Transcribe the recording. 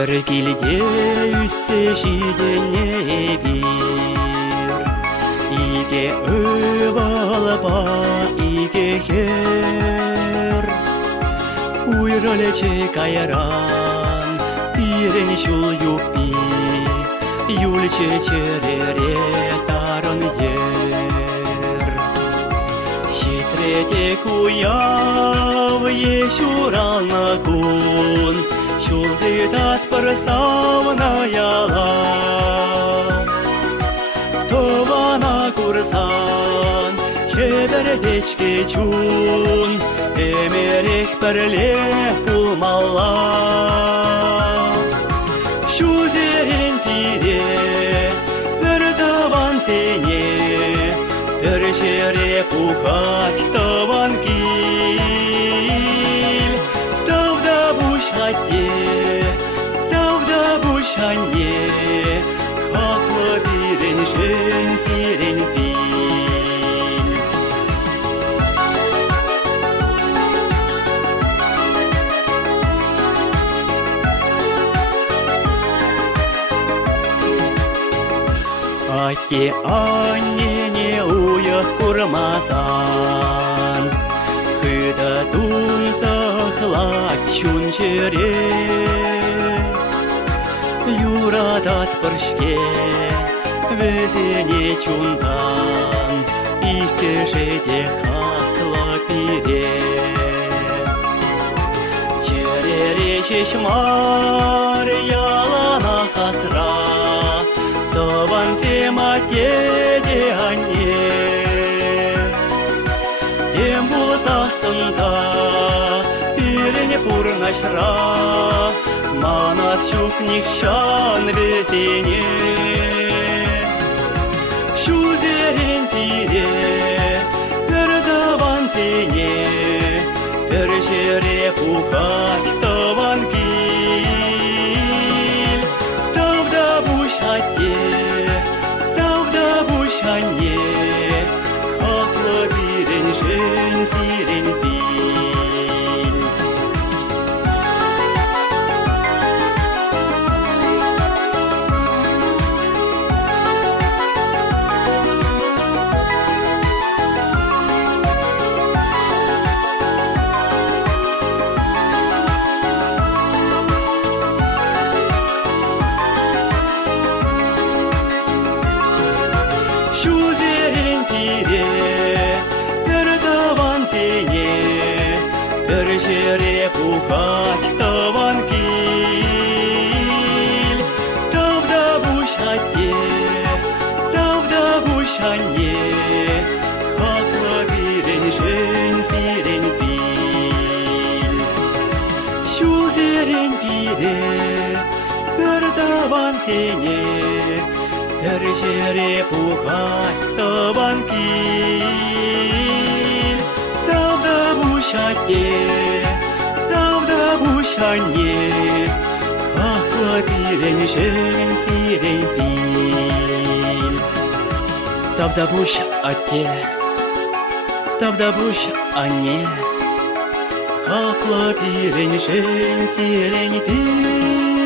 Килде үссе жиделне бир, иге ывалба иге хер. Уйролече кайран, пирен шул юпи, юльче черере тарын ер. Щитреде куяв ешурална кун, шулдыдат парсавна яла. Тована курсан, шебердечке чун, эмерек перле пулмалла. Шузерен пире, бір таван сене, бір жере пухать таван киль. Тавда бушатте, тавда бушанне, хаклы бирен жен сирен пиль. Ате аннене уяқ курмасан, хыда тун сахлат чун жере. Юрадат пыршке, везене чунтан, ике жеде хақла пире. Черере чешмар ялана хасра, таван сема кеде анне. Тем болсасында пирене пурнашра, манас шукникшан везене. Шузерен пире, бір таван сене, бір жере пухать таван киль. Тавда бушатте, тавда бушанне, хаклы бирен жен сирен пиль. Шузерен пире, бір таван сене, бір жере пухать таван киль. Тавда бушатте, тавда бушанне, хаклы бирен жен сирен пиль. Шузерен пире, бір таван сене, бір жере пухать таван киль. Тавда бушатте, тавда бушанне, хаклы бирен жен сирен пиль. Тавда бушатте, тавда бушанне, хаклы бирен жен сирен пиль.